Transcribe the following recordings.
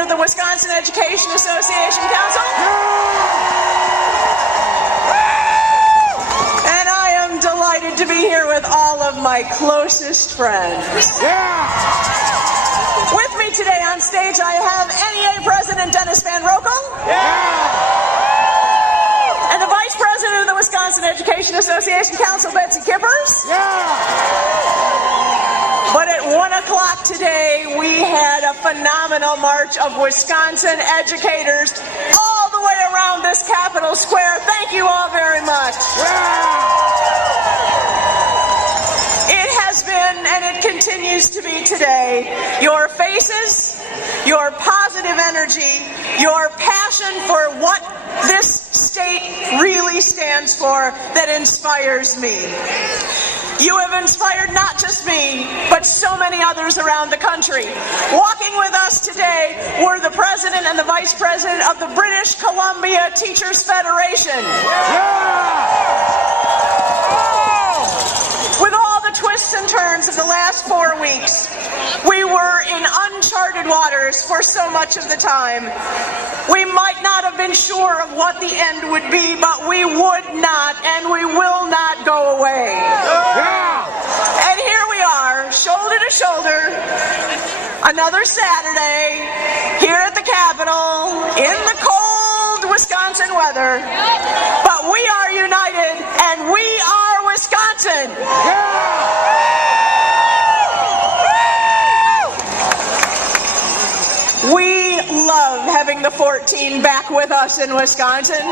President of the Wisconsin Education Association Council. And I am delighted to be here with all of my closest friends. With me today on stage, I have NEA President Dennis Van Rokel. And the Vice President of the Wisconsin Education Association Council, Betsy Kippers. But at 1 o'clock today, we had a phenomenal march of Wisconsin educators all the way around this Capitol Square. Thank you all very much. It has been, and it continues to be today, your faces, your positive energy, your passion for what this state really stands for that inspires me. You have inspired not just me, but so many others around the country. Walking with us today were the President and the Vice President of the British Columbia Teachers Federation. With all the twists and turns of the last 4 weeks, we were in uncharted waters for so much of the time. We might not have been sure of what the end would be, but we would not and we will not go away. And here we are, shoulder to shoulder, another Saturday, here at the Capitol, in the cold Wisconsin weather. But we are united, and we are Wisconsin. We love having the 14 back with us in Wisconsin.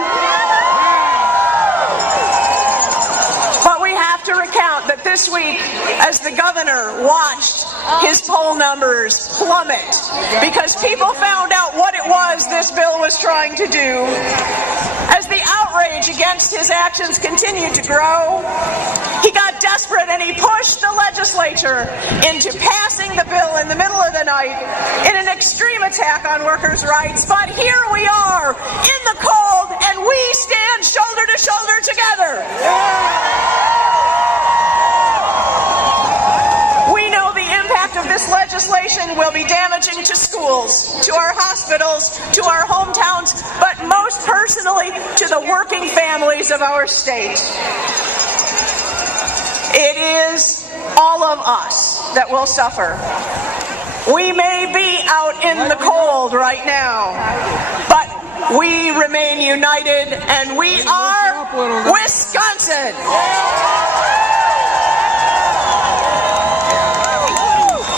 But we have to recount that this week, as the governor watched his poll numbers plummet because people found out what it was this bill was trying to do, as the outrage against his actions continued to grow, he got desperate and he pushed the legislature into passing the bill in the middle of the night in an extreme attack on workers' rights. But here we are in the cold, and we stand shoulder to shoulder together. We know the impact of this legislation will be damaging to schools, to our hospitals, to our hometowns, but most personally to the working families of our state. It is all of us that will suffer. We may be out in the cold right now, but we remain united, and we are Wisconsin.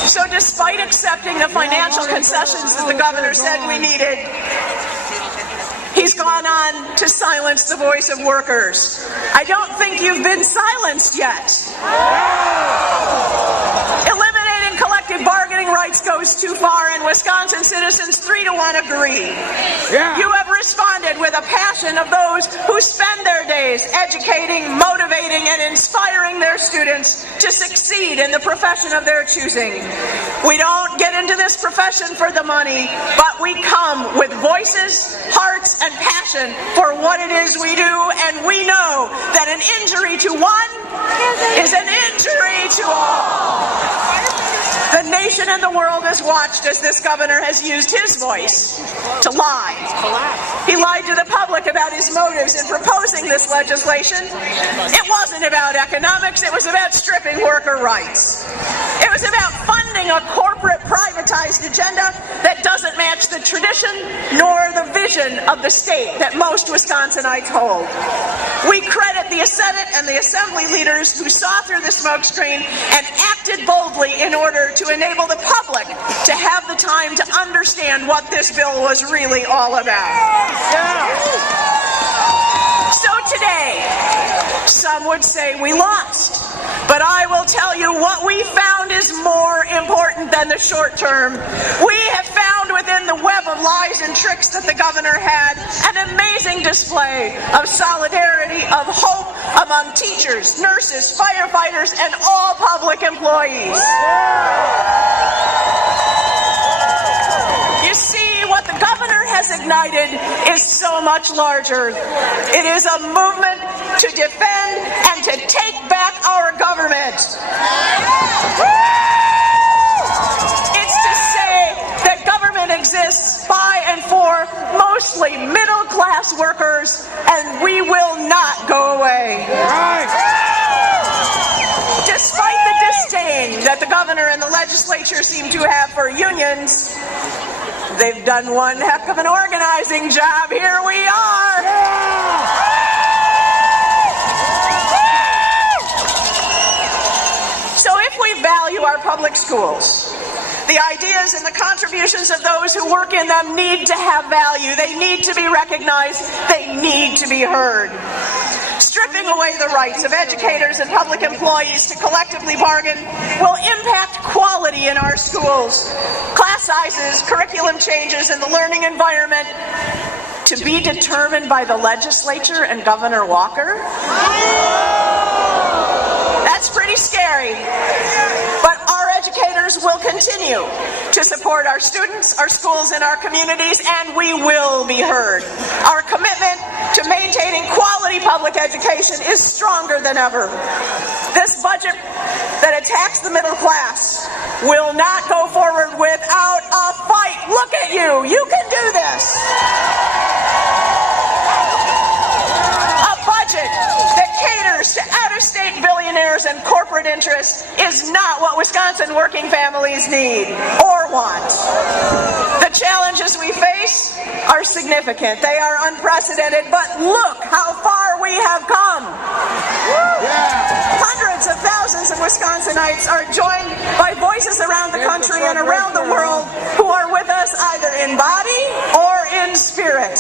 So despite accepting the financial concessions that the governor said we needed, he's gone on to silence the voice of workers. I don't think you've been silenced yet. Eliminating collective bargaining rights goes too far, and Wisconsin citizens 3-1 agree. You have responded with a passion of those who spend their days educating, motivating, and inspiring their students to succeed in the profession of their choosing. We don't get into this profession for the money, but we come with voices, hearts, and passion for what it is we do, and we know that an injury to one is an injury to all. The nation and the world has watched as this governor has used his voice to lie. He lied to the public about his motives in proposing this legislation. It wasn't about economics, it was about stripping worker rights. It was about funding a corporate privatized agenda that doesn't match the tradition nor the vision of the state that most Wisconsinites hold. We credit the Senate and the Assembly leaders who saw through the smokescreen and acted boldly in order to enable the public to have the time to understand what this bill was really all about. So today, some would say we lost. But I will tell you, what we found is more important than the short term. We have found within the web of lies and tricks that the governor had an amazing display of solidarity, of hope among teachers, nurses, firefighters, and all public employees. You see, what the governor has ignited is so much larger. It is a movement to defend and to take back our government. It's to say that government exists that the governor and the legislature seem to have for unions, they've done one heck of an organizing job. Here we are. So if we value our public schools, the ideas and the contributions of those who work in them need to have value. They need to be recognized. They need to be heard. Stripping away the rights of educators and public employees to collectively bargain will impact quality in our schools. Class sizes, curriculum changes, and the learning environment to be determined by the legislature and Governor Walker? That's pretty scary. But our educators will continue to support our students, our schools, and our communities, and we will be heard. Our commitment to maintaining quality public education is stronger than ever. This budget that attacks the middle class will not go forward without a fight. Look at you. You can do this. A budget that caters to out-of-state billionaires and corporate interests is not what Wisconsin working families need or want. The challenges we face are significant. They are unprecedented, but look how far we have come. Hundreds of thousands of Wisconsinites are joined by voices around the country and around the world who are with us either in body or in spirit.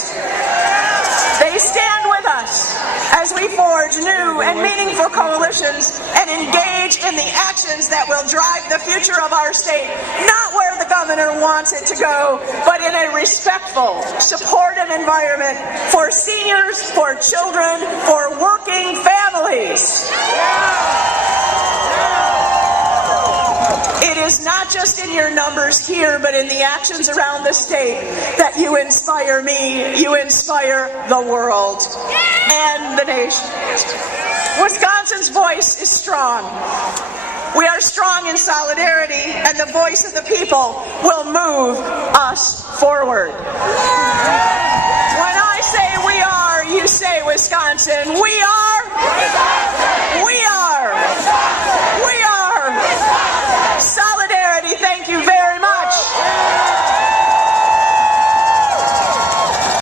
They stand with us as we forge new and meaningful coalitions and engage in the actions that will drive the future of our state, not where the governor wants it to go, but in a respectful, supportive environment for seniors, for children, for working families. It is not just in your numbers here, but in the actions around the state that you inspire me, you inspire the world and the nation. Wisconsin's voice is strong. We are strong in solidarity, and the voice of the people will move us forward. When I say we are, you say Wisconsin. We are.